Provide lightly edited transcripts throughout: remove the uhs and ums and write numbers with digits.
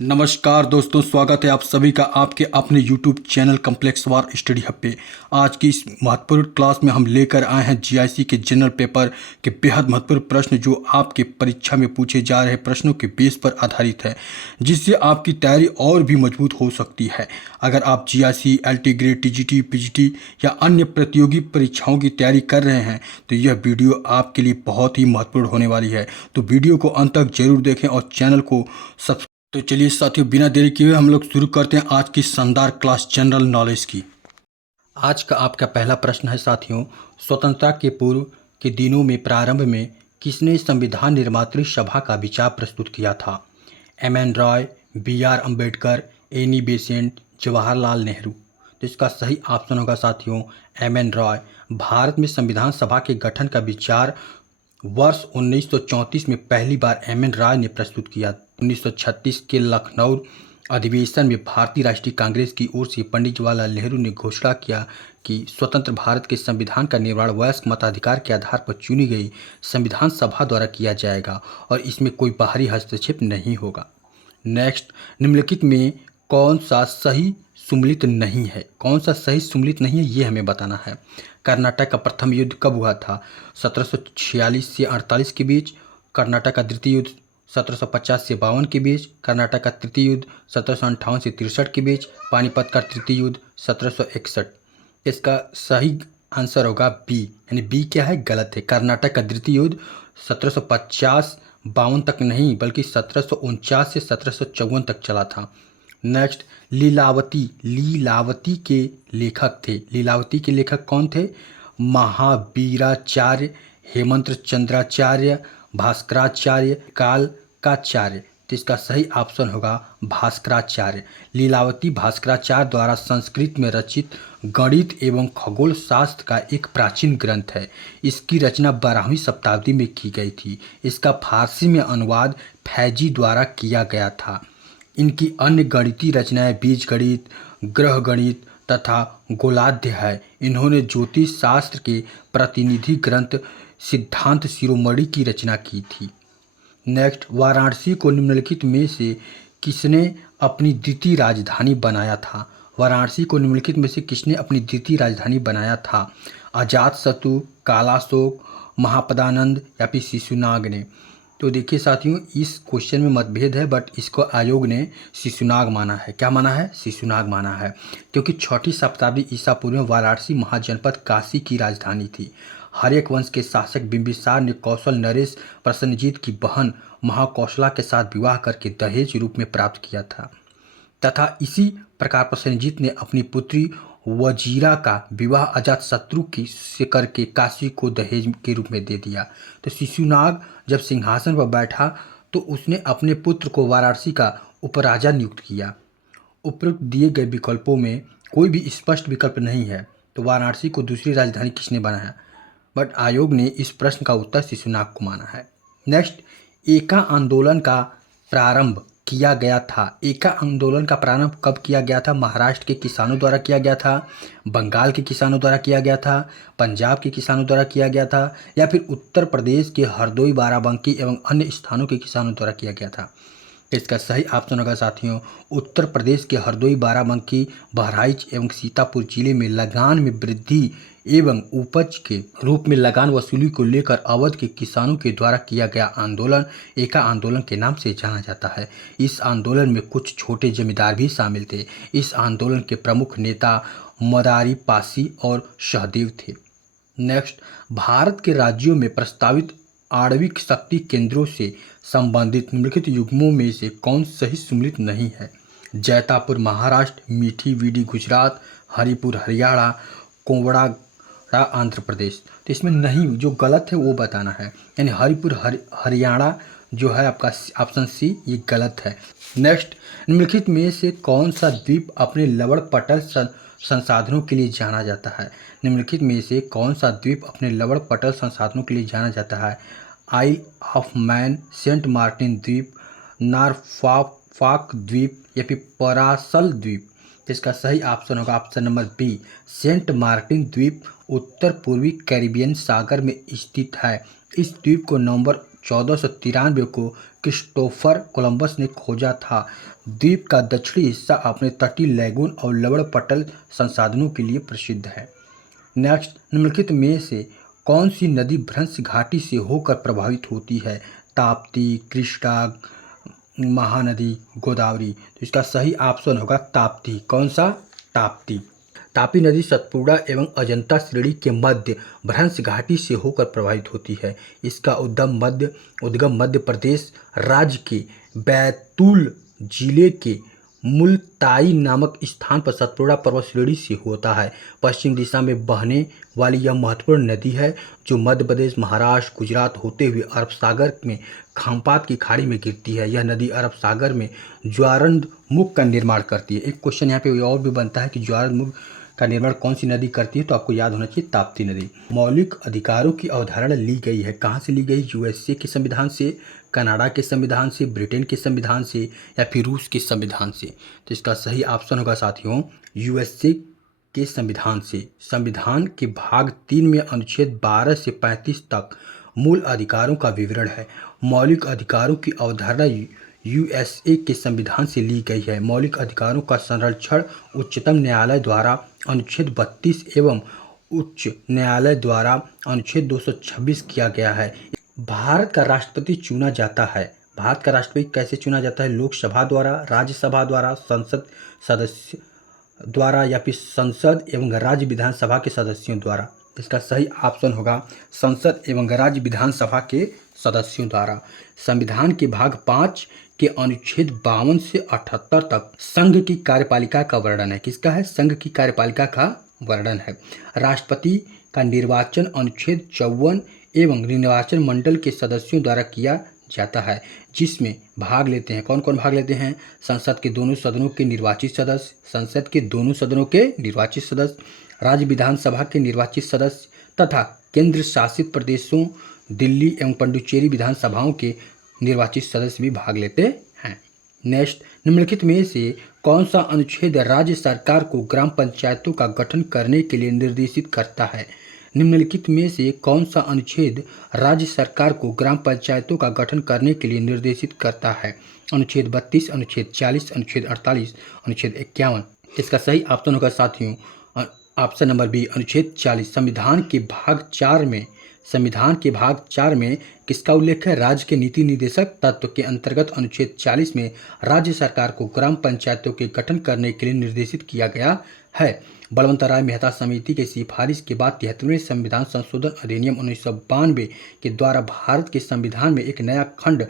नमस्कार दोस्तों, स्वागत है आप सभी का आपके अपने YouTube चैनल कॉम्प्लेक्स वार स्टडी हब पे। आज की इस महत्वपूर्ण क्लास में हम लेकर आए हैं जीआईसी के जनरल पेपर के बेहद महत्वपूर्ण प्रश्न जो आपके परीक्षा में पूछे जा रहे प्रश्नों के बेस पर आधारित है, जिससे आपकी तैयारी और भी मजबूत हो सकती है। अगर आप GIC, LT grade, TGT, PGT या अन्य प्रतियोगी परीक्षाओं की तैयारी कर रहे हैं तो यह वीडियो आपके लिए बहुत ही महत्वपूर्ण होने वाली है। तो वीडियो को अंत तक जरूर देखें और चैनल को सब्सक्राइब। तो चलिए साथियों, बिना देरी किए हम लोग शुरू करते हैं आज की शानदार क्लास जनरल नॉलेज की। आज का आपका पहला प्रश्न है साथियों, स्वतंत्रता के पूर्व के दिनों में प्रारंभ में किसने संविधान निर्मात्री सभा का विचार प्रस्तुत किया था? M N. Roy, B R. Ambedkar, Annie Besant, Jawaharlal Nehru. तो इसका सही ऑप्शन होगा साथियों एम.एन. रॉय। भारत में संविधान सभा के गठन का विचार वर्ष 1934 में पहली बार एम.एन. रॉय ने प्रस्तुत किया। 1936 के लखनऊ अधिवेशन में भारतीय राष्ट्रीय कांग्रेस की ओर से पंडित जवाहरलाल नेहरू ने घोषणा किया कि स्वतंत्र भारत के संविधान का निर्माण वयस्क मताधिकार के आधार पर चुनी गई संविधान सभा द्वारा किया जाएगा और इसमें कोई बाहरी हस्तक्षेप नहीं होगा। नेक्स्ट, निम्नलिखित में कौन सा सही सुमेलित नहीं है? कौन सा सही सुमेलित नहीं है ये हमें बताना है। कर्नाटक का प्रथम युद्ध कब हुआ था? 1746 से 48 के बीच। कर्नाटक का द्वितीय युद्ध 1750 से 52 के बीच। कर्नाटक का तृतीय युद्ध 1758 से 63 के बीच। पानीपत का तृतीय युद्ध 1761। इसका सही आंसर होगा बी, यानी बी क्या है? गलत है। कर्नाटक का द्वितीय युद्ध 1750 52 तक नहीं बल्कि 1749 से 1754 तक चला था। नेक्स्ट, लीलावती के लेखक थे। लीलावती के लेखक कौन थे? महावीराचार्य, हेमंत चंद्राचार्य, भास्कराचार्य, कालकाचार्य। तो इसका सही ऑप्शन होगा भास्कराचार्य। लीलावती भास्कराचार्य द्वारा संस्कृत में रचित गणित एवं खगोल शास्त्र का एक प्राचीन ग्रंथ है। इसकी रचना 12वीं शताब्दी में की गई थी। इसका फारसी में अनुवाद फैजी द्वारा किया गया था। इनकी अन्य गणितीय रचनाएं बीजगणित, ग्रह गणित तथा गोलाध्याय है। इन्होंने ज्योतिष शास्त्र के प्रतिनिधि ग्रंथ सिद्धांत शिरोमणि की रचना की थी। नेक्स्ट, वाराणसी को निम्नलिखित में से किसने अपनी द्वितीय राजधानी बनाया था? वाराणसी को निम्नलिखित में से किसने अपनी द्वितीय राजधानी बनाया था? अजातशत्रु, कालाशोक, महापदानंद या फिर शिशुनाग ने? तो देखिए साथियों, इस क्वेश्चन में मतभेद है, बट इसको आयोग ने शिशुनाग माना है। क्या माना है? शिशुनाग माना है, क्योंकि 6वीं शताब्दी ईसा पूर्व में वाराणसी महाजनपद काशी की राजधानी थी। हर्यक वंश के शासक बिंबिसार ने कौशल नरेश प्रसन्नजीत की बहन महाकौशला के साथ विवाह करके दहेज रूप में प्राप्त किया था तथा इसी प्रकार प्रसन्नजीत ने अपनी पुत्री वजीरा का विवाह अजातशत्रु की से करके काशी को दहेज के रूप में दे दिया। तो शिशुनाग जब सिंहासन पर बैठा तो उसने अपने पुत्र को वाराणसी का उपराजा नियुक्त किया। उपरोक्त दिए गए विकल्पों में कोई भी स्पष्ट विकल्प नहीं है, तो वाराणसी को दूसरी राजधानी किसने बनाया? बट आयोग ने इस प्रश्न का उत्तर शिशुनाग को माना है। नेक्स्ट, एका आंदोलन का प्रारंभ किया गया था। एका आंदोलन का प्रारंभ कब किया गया था? महाराष्ट्र के किसानों द्वारा किया गया था, बंगाल के किसानों द्वारा किया गया था, पंजाब के किसानों द्वारा किया गया था या फिर उत्तर प्रदेश के हरदोई, बाराबंकी एवं अन्य स्थानों के किसानों द्वारा किया गया था? इसका सही ऑप्शन होगा साथियों उत्तर प्रदेश के हरदोई, बाराबंकी, बहराइच एवं सीतापुर जिले में लगान में वृद्धि एवं उपज के रूप में लगान वसूली को लेकर अवध के किसानों के द्वारा किया गया आंदोलन एका आंदोलन के नाम से जाना जाता है। इस आंदोलन में कुछ छोटे जमींदार भी शामिल थे। इस आंदोलन के प्रमुख नेता मदारी पासी और सहदेव थे। नेक्स्ट, भारत के राज्यों में प्रस्तावित आणविक शक्ति केंद्रों से संबंधित निम्नलिखित युग्मों में से कौन सही सुमेलित नहीं है? जैतापुर महाराष्ट्र, मीठी वीडी गुजरात, हरिपुर हरियाणा, कोवड़ा आंध्र प्रदेश। तो इसमें नहीं, जो गलत है वो बताना है, यानी हरिपुर हरियाणा जो है आपका ऑप्शन सी, ये गलत है। नेक्स्ट, निम्नलिखित में से कौन सा द्वीप अपने लवण पटल संसाधनों के लिए जाना जाता है? निम्नलिखित में से कौन सा द्वीप अपने लवण पटल संसाधनों के लिए जाना जाता है? Isle of Man, Saint Martin द्वीप, नॉरफॉक द्वीप या फिर परासल द्वीप? इसका सही ऑप्शन होगा option number B, Saint Martin द्वीप उत्तर पूर्वी कैरिबियन सागर में स्थित है। इस द्वीप को नवंबर 1493 को क्रिस्टोफर कोलंबस ने खोजा था। द्वीप का दक्षिणी हिस्सा अपने तटीय लैगून और लवण पटल संसाधनों के लिए प्रसिद्ध है। नेक्स्ट, निम्नलिखित में से कौन सी नदी भ्रंश घाटी से होकर प्रभावित होती है? ताप्ती, कृष्णा, महानदी, गोदावरी। तो इसका सही ऑप्शन होगा ताप्ती। कौन सा? ताप्ती। तापी नदी सतपुड़ा एवं अजंता श्रेणी के मध्य भ्रंश घाटी से होकर प्रवाहित होती है। इसका उद्गम मध्य प्रदेश राज्य के बैतूल जिले के मुलताई नामक स्थान पर सतपुड़ा पर्वत श्रेणी से होता है। पश्चिम दिशा में बहने वाली यह महत्वपूर्ण नदी है जो मध्य प्रदेश, महाराष्ट्र, गुजरात होते हुए अरब सागर में खामपात की खाड़ी में गिरती है। यह नदी अरब सागर में ज्वारंधमुख का निर्माण करती है। एक क्वेश्चन यहाँ पे और भी बनता है कि ज्वारंधमुख का निर्माण कौन सी नदी करती है? तो आपको याद होना चाहिए ताप्ती नदी। मौलिक अधिकारों की अवधारणा ली गई है कहाँ से ली गई? यूएसए के संविधान से, कनाडा के संविधान से, ब्रिटेन के संविधान से या फिर रूस के संविधान से। तो इसका सही ऑप्शन होगा साथियों यूएसए के संविधान से। संविधान के भाग 3 में अनुच्छेद 12 से 35 तक मूल अधिकारों का विवरण है। मौलिक अधिकारों की अवधारणा यूएसए के संविधान से ली गई है। मौलिक अधिकारों का संरक्षण उच्चतम न्यायालय द्वारा अनुच्छेद 32 एवं उच्च न्यायालय द्वारा अनुच्छेद 226 किया गया है। भारत का राष्ट्रपति चुना जाता है। भारत का राष्ट्रपति कैसे चुना जाता है? लोकसभा द्वारा, राज्यसभा द्वारा, संसद सदस्य द्वारा या फिर संसद एवं राज्य विधानसभा के सदस्यों द्वारा। इसका सही ऑप्शन होगा संसद एवं राज्य विधानसभा के सदस्यों द्वारा। संविधान के भाग 5 के अनुच्छेद 52 से 78 तक संघ की कार्यपालिका का वर्णन है। किसका है? संघ की कार्यपालिका का वर्णन है। राष्ट्रपति का निर्वाचन अनुच्छेद 54 एवं निर्वाचन मंडल के सदस्यों द्वारा किया जाता है, जिसमें भाग लेते हैं कौन कौन भाग लेते हैं? संसद के दोनों सदनों के निर्वाचित सदस्य, संसद के दोनों सदनों के निर्वाचित सदस्य, राज्य विधानसभा के निर्वाचित सदस्य तथा केंद्र शासित प्रदेशों दिल्ली एवं पुडुचेरी विधानसभाओं के निर्वाचित सदस्य भी भाग लेते हैं। नेक्स्ट, निम्नलिखित में से कौन सा अनुच्छेद राज्य सरकार को ग्राम पंचायतों का गठन करने के लिए निर्देशित करता है? निम्नलिखित में से कौन सा अनुच्छेद राज्य सरकार को ग्राम पंचायतों का गठन करने के लिए निर्देशित करता है? अनुच्छेद 32, अनुच्छेद 40, अनुच्छेद 48, अनुच्छेद 51। इसका सही ऑप्शन होगा साथियों ऑप्शन नंबर बी अनुच्छेद 40। संविधान के भाग 4 में किसका उल्लेख है? राज्य के नीति निर्देशक तत्व के अंतर्गत अनुच्छेद 40 में राज्य सरकार को ग्राम पंचायतों के गठन करने के लिए निर्देशित किया गया है। बलवंतराय मेहता समिति की सिफारिश के बाद 73वें संविधान संशोधन अधिनियम 1992 के द्वारा भारत के संविधान में एक नया खंड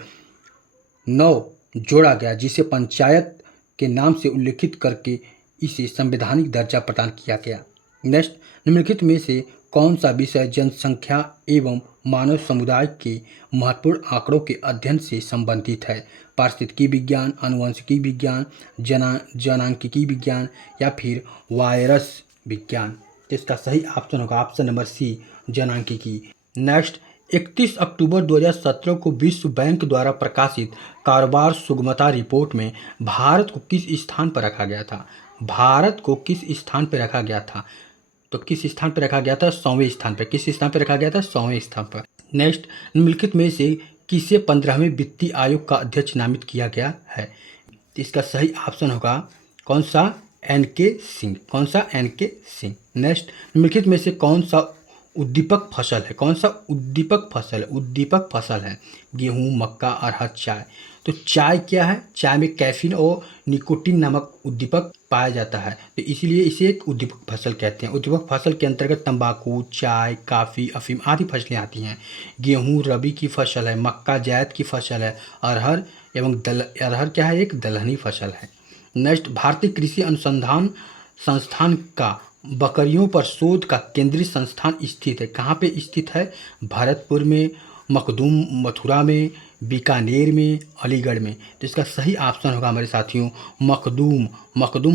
9 जोड़ा गया, जिसे पंचायत के नाम से उल्लेखित करके इसे संवैधानिक दर्जा प्रदान किया गया। नेक्स्ट, निम्नलिखित में से कौन सा विषय जनसंख्या एवं मानव समुदाय के महत्वपूर्ण आंकड़ों के अध्ययन से संबंधित है? पारिस्थितिकी विज्ञान, आनुवंशिकी विज्ञान, जनांकिकी विज्ञान या फिर वायरस विज्ञान। इसका सही ऑप्शन होगा ऑप्शन नंबर सी जनांकिकी। नेक्स्ट, 31 अक्टूबर 2017 को विश्व बैंक द्वारा प्रकाशित कारोबार सुगमता रिपोर्ट में भारत को किस स्थान पर रखा गया था? भारत को किस स्थान पर रखा गया था? तो किस स्थान पर रखा गया था? 100वें स्थान पर। किस स्थान पर रखा गया था? 100वें स्थान पर। नेक्स्ट, निम्नलिखित में से किसे 15वें वित्तीय आयोग का अध्यक्ष नामित किया गया है? इसका सही ऑप्शन होगा कौन सा? एन.के. सिंह। कौन सा? एन.के. सिंह। नेक्स्ट, निम्नलिखित में से कौन सा उद्दीपक फसल है? कौन सा उद्दीपक फसल है? उद्दीपक फसल है गेहूँ, मक्का, अरहर, चाय। तो चाय क्या है? चाय में कैफीन और निकोटीन नामक उद्दीपक पाया जाता है, तो इसीलिए इसे एक उद्दीपक फसल कहते हैं। उद्दीपक फसल के अंतर्गत तंबाकू, चाय, काफ़ी, अफीम आदि फसलें आती हैं। गेहूँ रबी की फसल है, मक्का जायद की फसल है, अरहर अरहर क्या है? एक दलहनी फसल है। नेक्स्ट, भारतीय कृषि अनुसंधान संस्थान का बकरियों पर शोध का केंद्रीय संस्थान स्थित है। कहाँ पे स्थित है? भरतपुर में, मखदूम मथुरा में, बीकानेर में, अलीगढ़ में। तो इसका सही ऑप्शन होगा हमारे साथियों मखदूम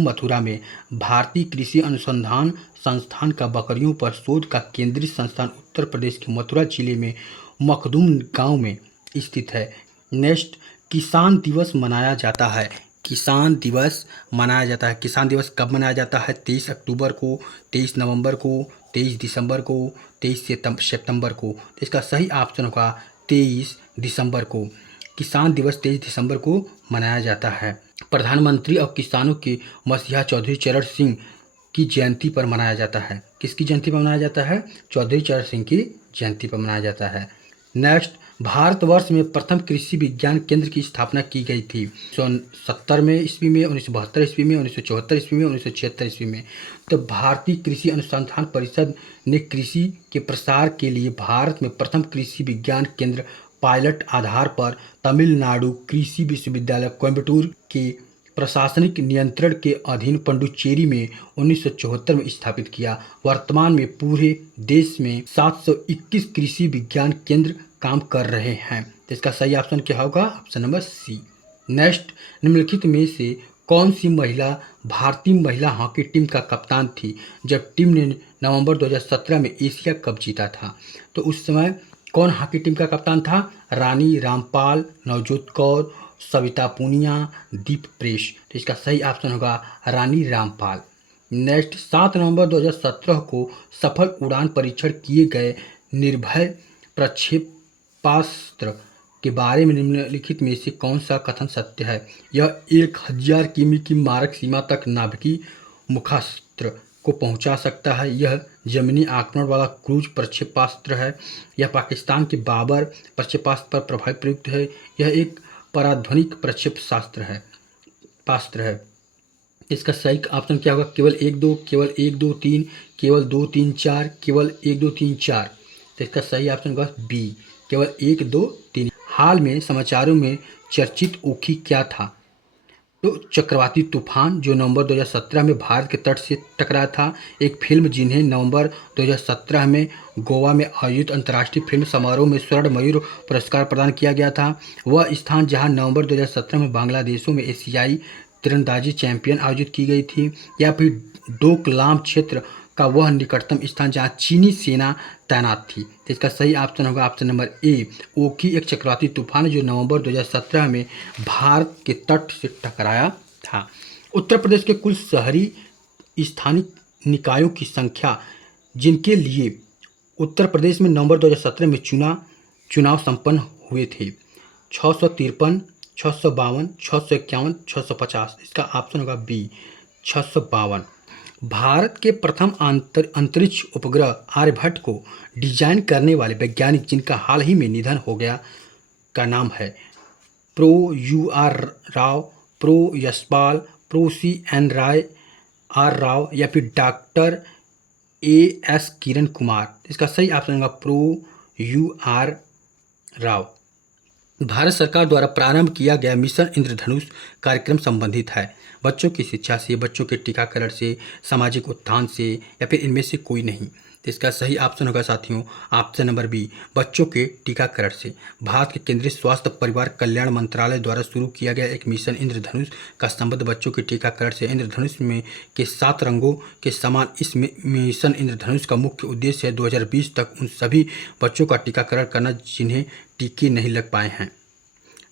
मथुरा में। भारतीय कृषि अनुसंधान संस्थान का बकरियों पर शोध का केंद्रीय संस्थान उत्तर प्रदेश के मथुरा जिले में मखदूम गांव में स्थित है। नेक्स्ट, किसान दिवस मनाया जाता है। किसान दिवस मनाया जाता है। किसान दिवस कब मनाया जाता है? 23 अक्टूबर को, 23 नवंबर को, 23 दिसंबर को, 23 सितंबर को। इसका सही ऑप्शन होगा 23 दिसंबर को। किसान दिवस 23 दिसंबर को मनाया जाता है। प्रधानमंत्री और किसानों के मसीहा चौधरी चरण सिंह की जयंती पर मनाया जाता है। किसकी जयंती पर मनाया जाता है? चौधरी चरण सिंह की जयंती पर मनाया जाता है। नेक्स्ट, भारतवर्ष में प्रथम कृषि विज्ञान केंद्र की स्थापना की गई थी 1970 में ईस्वी में, 1972 ईस्वी में, 1974 ईस्वी में, 1976 ईस्वी में। तो भारतीय कृषि अनुसंधान परिषद ने कृषि के प्रसार के लिए भारत में प्रथम कृषि विज्ञान केंद्र पायलट आधार पर तमिलनाडु कृषि विश्वविद्यालय कोयम्बटूर के प्रशासनिक नियंत्रण के अधीन पुडुचेरी में 1974 में स्थापित किया। वर्तमान में पूरे देश में 721 कृषि विज्ञान केंद्र काम कर रहे हैं। तो इसका सही ऑप्शन क्या होगा? Option number C. नेक्स्ट, निम्नलिखित में से कौन सी महिला भारतीय महिला हॉकी टीम का कप्तान थी जब टीम ने नवंबर 2017 में एशिया कप जीता था? तो उस समय कौन हॉकी टीम का कप्तान था? रानी रामपाल, नवजोत कौर, सविता पूनिया, दीप प्रेस। तो इसका सही ऑप्शन होगा रानी रामपाल। नेक्स्ट, 7 नवंबर 2017 को सफल उड़ान परीक्षण किए गए निर्भय प्रक्षेपास्त्र के बारे में निम्नलिखित में से कौन सा कथन सत्य है? यह 1000 किमी की मारक सीमा तक नाभिकीय मुखास्त्र को पहुंचा सकता है। यह जमीनी आक्रमण वाला क्रूज प्रक्षेपास्त्र है। यह पाकिस्तान के बाबर प्रक्षेपास्त्र पर प्रभाव प्रयुक्त है। यह एक पराध्वनिक प्रक्षेपास्त्र है। इसका सही ऑप्शन क्या होगा? केवल 1 2, केवल 1 2 3, केवल 2 3 4, केवल 1 2 3 4। तो इसका सही ऑप्शन होगा बी, केवल 1 2 3। हाल में समाचारों में चर्चित ओखी क्या था? तो चक्रवाती तूफान जो नवंबर 2017 में भारत के तट से टकराया था। एक फिल्म जिन्हें नवंबर 2017 में गोवा में आयोजित अंतर्राष्ट्रीय फिल्म समारोह में स्वर्ण मयूर पुरस्कार प्रदान किया गया था। वह स्थान जहां नवंबर 2017 में बांग्लादेशों में एशियाई तीरंदाजी चैंपियन आयोजित की गई थी, या फिर डोकलाम क्षेत्र का वह निकटतम स्थान जहां चीनी सेना तैनात थी। तो इसका सही ऑप्शन होगा ऑप्शन नंबर ए, ओखी एक चक्रवाती तूफान जो नवंबर 2017 में भारत के तट से टकराया था। उत्तर प्रदेश के कुल शहरी स्थानीय निकायों की संख्या जिनके लिए उत्तर प्रदेश में नवंबर 2017 में चुनाव संपन्न हुए थे 653, 652, 651, 650। इसका ऑप्शन होगा बी, 652। भारत के प्रथम अंतरिक्ष उपग्रह आर्यभट्ट को डिजाइन करने वाले वैज्ञानिक जिनका हाल ही में निधन हो गया का नाम है pro U.R. Rao, pro Yashpal, pro C.N. R. Rao, या फिर डॉक्टर A.S. किरण कुमार। इसका सही ऑप्शन होगा प्रो U.R. राव। भारत सरकार द्वारा प्रारंभ किया गया मिशन इंद्रधनुष कार्यक्रम संबंधित है बच्चों की शिक्षा से, बच्चों के टीकाकरण से, सामाजिक उत्थान से, या फिर इनमें से कोई नहीं। तो इसका सही ऑप्शन होगा साथियों ऑप्शन नंबर बी, बच्चों के टीकाकरण से। भारत के केंद्रीय स्वास्थ्य परिवार कल्याण मंत्रालय द्वारा शुरू किया गया एक मिशन इंद्रधनुष का संबंध बच्चों के टीकाकरण से। इंद्रधनुष में के 7 रंगों के समान इस मिशन इंद्रधनुष का मुख्य उद्देश्य है 2020 तक उन सभी बच्चों का टीकाकरण करना जिन्हें टीके नहीं लग पाए हैं।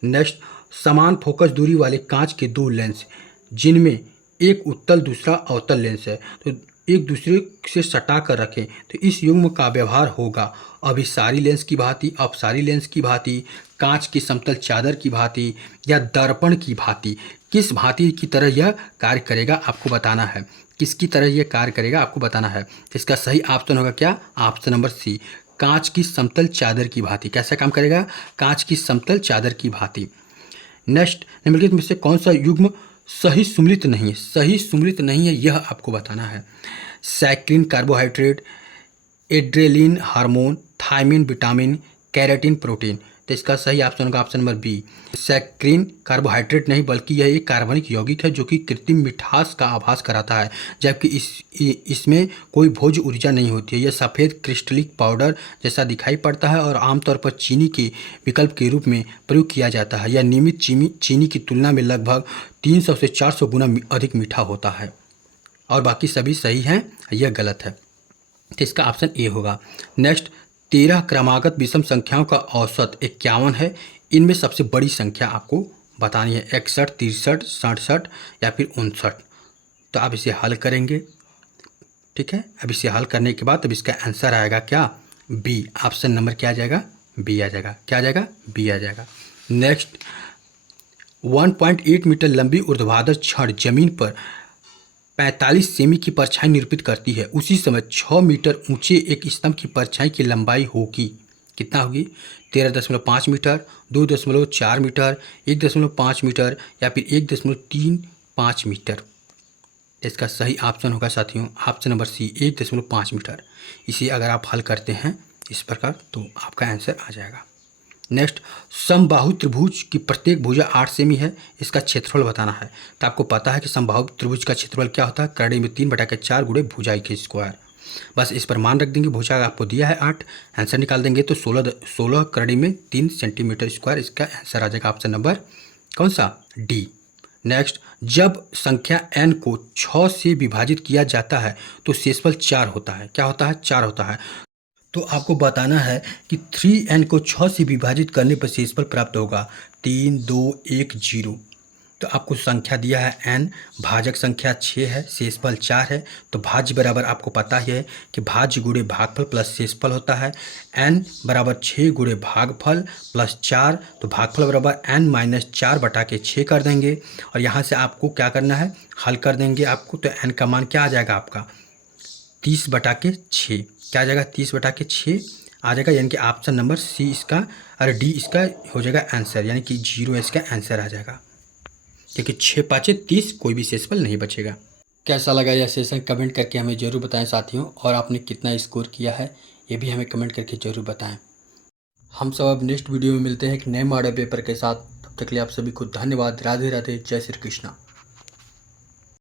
नेक्स्ट, समान फोकस दूरी वाले कांच के 2 लेंस जिनमें एक उत्तल दूसरा अवतल लेंस है तो एक दूसरे से सटा कर रखें तो इस युग्म का व्यवहार होगा अभिसारी लेंस की भांति, अपसारी लेंस की भांति, कांच की समतल चादर की भांति, या दर्पण की भांति। किस भांति की तरह यह कार्य करेगा आपको बताना है। किसकी तरह यह कार्य करेगा आपको बताना है। इसका सही ऑप्शन होगा क्या? ऑप्शन नंबर सी, कांच की समतल चादर की भांति। कैसा काम करेगा? कांच की समतल चादर की भांति। नेक्स्ट, निम्नलिखित में से कौन सा युग्म सही सुमिलित नहीं है? सही सुमिलित नहीं है यह आपको बताना है। Saccharin carbohydrate, adrenaline hormone, thiamine vitamin, keratin protein. तो इसका सही ऑप्शन होगा option number B, saccharin carbohydrate नहीं बल्कि यह एक कार्बनिक यौगिक है जो कि कृत्रिम मिठास का आभास कराता है, जबकि इसमें कोई भोज्य ऊर्जा नहीं होती है। यह सफ़ेद क्रिस्टलिक पाउडर जैसा दिखाई पड़ता है और आमतौर पर चीनी के विकल्प के रूप में प्रयोग किया जाता है। यह नियमित चीनी की तुलना में लगभग 300 से 400 गुना अधिक मीठा होता है। और बाकी सभी सही हैं, यह गलत है। तो इसका ऑप्शन ए होगा। नेक्स्ट, 13 क्रमागत विषम संख्याओं का औसत 51 है। इनमें सबसे बड़ी संख्या आपको बतानी है 61, 63, 67 या फिर 59। तो आप इसे हल करेंगे, ठीक है। अब इसे हल करने के बाद अब इसका आंसर आएगा क्या? बी। ऑप्शन नंबर क्या आ जाएगा? बी आ जाएगा। क्या आ जाएगा? बी आ जाएगा। नेक्स्ट 1.8 मीटर लंबी ऊर्ध्वाधर छड़ जमीन पर 45 सेमी की परछाई निरूपित करती है। उसी समय 6 मीटर ऊंचे एक स्तंभ की परछाई की लंबाई होगी, कितना होगी? 13.5 मीटर, 2.4 मीटर, 1.5 मीटर या फिर 1.35 मीटर। इसका सही ऑप्शन होगा साथियों ऑप्शन नंबर सी, 1.5 मीटर। इसे अगर आप हल करते हैं इस प्रकार तो आपका आंसर आ जाएगा। नेक्स्ट, समबाहु त्रिभुज की प्रत्येक भुजा 8 सेमी है, इसका क्षेत्रफल बताना है। तो आपको पता है कि समबाहु त्रिभुज का क्षेत्रफल क्या होता है? करड़ी में 3/4 गुणे भुजा के स्क्वायर। बस इस पर मान रख देंगे, भुजा आपको दिया है 8, आंसर निकाल देंगे तो 16 करड़ी में 3 सेंटीमीटर स्क्वायर। इसका आंसर आ जाएगा ऑप्शन नंबर कौन सा? डी। नेक्स्ट, जब संख्या n को 6 से विभाजित किया जाता है तो शेषफल 4 होता है। क्या होता है? 4 होता है। तो आपको बताना है कि 3n को 6 से विभाजित करने पर शेषफल प्राप्त होगा 3, 2, 1, 0। तो आपको संख्या दिया है n, भाजक संख्या 6 है, शेषफल 4 है। तो भाज्य बराबर आपको पता ही है कि भाज्य गुणे भागफल प्लस शेषफल होता है। n बराबर 6 गुणे भागफल प्लस 4, तो भागफल बराबर n-4/6 कर देंगे। और यहाँ से आपको क्या करना है? हल कर देंगे आपको। तो n का मान क्या आ जाएगा आपका? 30/6। क्या आ जाएगा? 30/6 आ जाएगा, यानी कि ऑप्शन नंबर सी इसका और डी इसका हो जाएगा आंसर, यानी कि 0 इसका आंसर आ जाएगा, क्योंकि 6×5 = 30, कोई भी शेषफल नहीं बचेगा। कैसा लगा यह सेशन कमेंट करके हमें ज़रूर बताएं साथियों, और आपने कितना स्कोर किया है ये भी हमें कमेंट करके ज़रूर बताएं। हम सब अब नेक्स्ट वीडियो में मिलते हैं एक नए मॉडल पेपर के साथ। तब तक के लिए आप सभी को धन्यवाद। राधे राधे, जय श्री कृष्णा।